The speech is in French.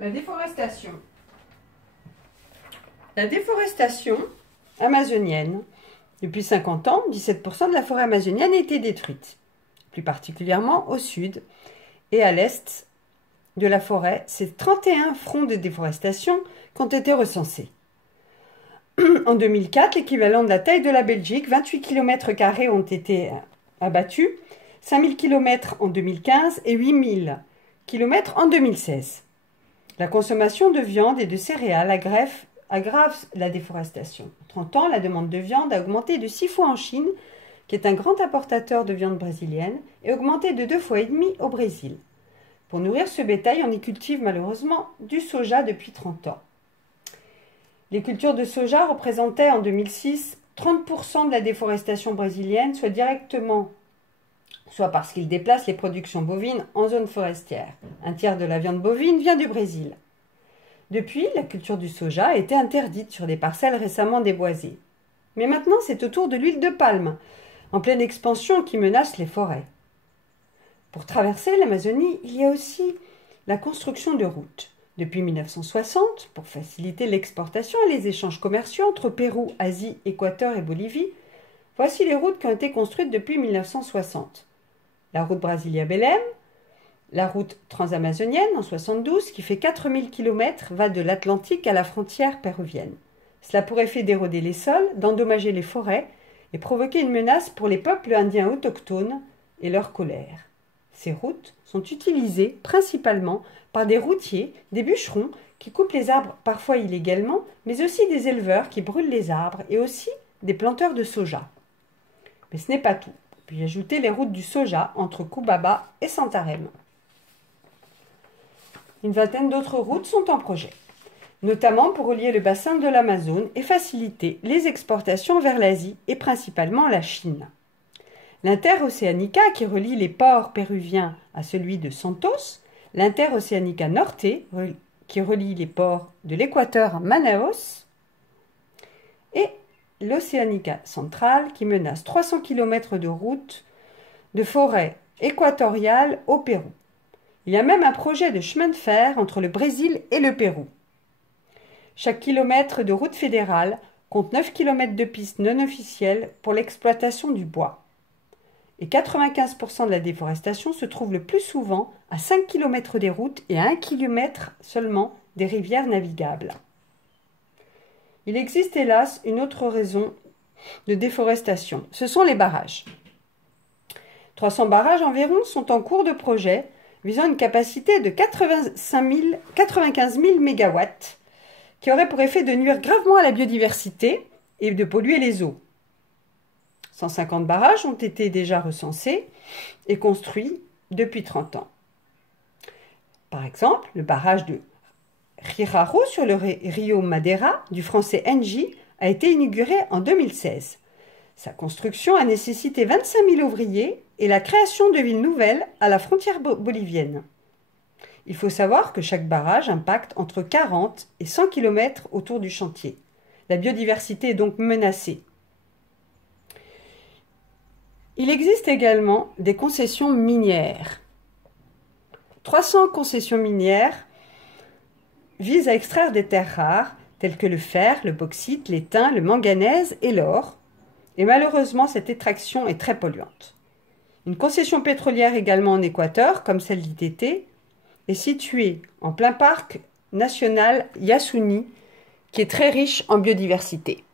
La déforestation. La déforestation amazonienne. Depuis 50 ans, 17% de la forêt amazonienne a été détruite. Plus particulièrement au sud et à l'est de la forêt, c'est 31 fronts de déforestation qui ont été recensés. En 2004, l'équivalent de la taille de la Belgique, 28 km² ont été abattus, 5000 km en 2015 et 8000 km en 2016. La consommation de viande et de céréales aggrave la déforestation. En 30 ans, la demande de viande a augmenté de 6 fois en Chine, qui est un grand importateur de viande brésilienne, et augmenté de 2,5 fois au Brésil. Pour nourrir ce bétail, on y cultive malheureusement du soja depuis 30 ans. Les cultures de soja représentaient en 2006 30% de la déforestation brésilienne, soit directement, soit parce qu'ils déplacent les productions bovines en zone forestière. Un tiers de la viande bovine vient du Brésil. Depuis, la culture du soja a été interdite sur des parcelles récemment déboisées. Mais maintenant, c'est au tour de l'huile de palme, en pleine expansion, qui menace les forêts. Pour traverser l'Amazonie, il y a aussi la construction de routes. Depuis 1960, pour faciliter l'exportation et les échanges commerciaux entre Pérou, Asie, Équateur et Bolivie, voici les routes qui ont été construites depuis 1960. La route Brasilia-Belém, la route transamazonienne en 1972, qui fait 4000 km, va de l'Atlantique à la frontière péruvienne. Cela pourrait faire d'éroder les sols, d'endommager les forêts et provoquer une menace pour les peuples indiens autochtones et leur colère. Ces routes sont utilisées principalement par des routiers, des bûcherons qui coupent les arbres parfois illégalement, mais aussi des éleveurs qui brûlent les arbres et aussi des planteurs de soja. Mais ce n'est pas tout. Puis ajouter les routes du soja entre Cubaba et Santarém. Une vingtaine d'autres routes sont en projet, notamment pour relier le bassin de l'Amazone et faciliter les exportations vers l'Asie et principalement la Chine. L'Interoceanica qui relie les ports péruviens à celui de Santos, l'Interoceanica Norte qui relie les ports de l'Équateur à Manaus et l'Oceanica Central qui menace 300 km de route de forêt équatoriale au Pérou. Il y a même un projet de chemin de fer entre le Brésil et le Pérou. Chaque kilomètre de route fédérale compte 9 km de pistes non officielles pour l'exploitation du bois. Et 95% de la déforestation se trouve le plus souvent à 5 km des routes et à 1 km seulement des rivières navigables. Il existe hélas une autre raison de déforestation, ce sont les barrages. 300 barrages environ sont en cours de projet visant une capacité de 95 000 MW qui aurait pour effet de nuire gravement à la biodiversité et de polluer les eaux. 150 barrages ont été déjà recensés et construits depuis 30 ans. Par exemple, le barrage de Riraro sur le Rio Madeira du français Engie a été inauguré en 2016. Sa construction a nécessité 25 000 ouvriers et la création de villes nouvelles à la frontière bolivienne. Il faut savoir que chaque barrage impacte entre 40 et 100 km autour du chantier. La biodiversité est donc menacée. Il existe également des concessions minières. 300 concessions minières visent à extraire des terres rares telles que le fer, le bauxite, l'étain, le manganèse et l'or. Et malheureusement, cette extraction est très polluante. Une concession pétrolière également en Équateur, comme celle d'ITT, est située en plein parc national Yasuni, qui est très riche en biodiversité.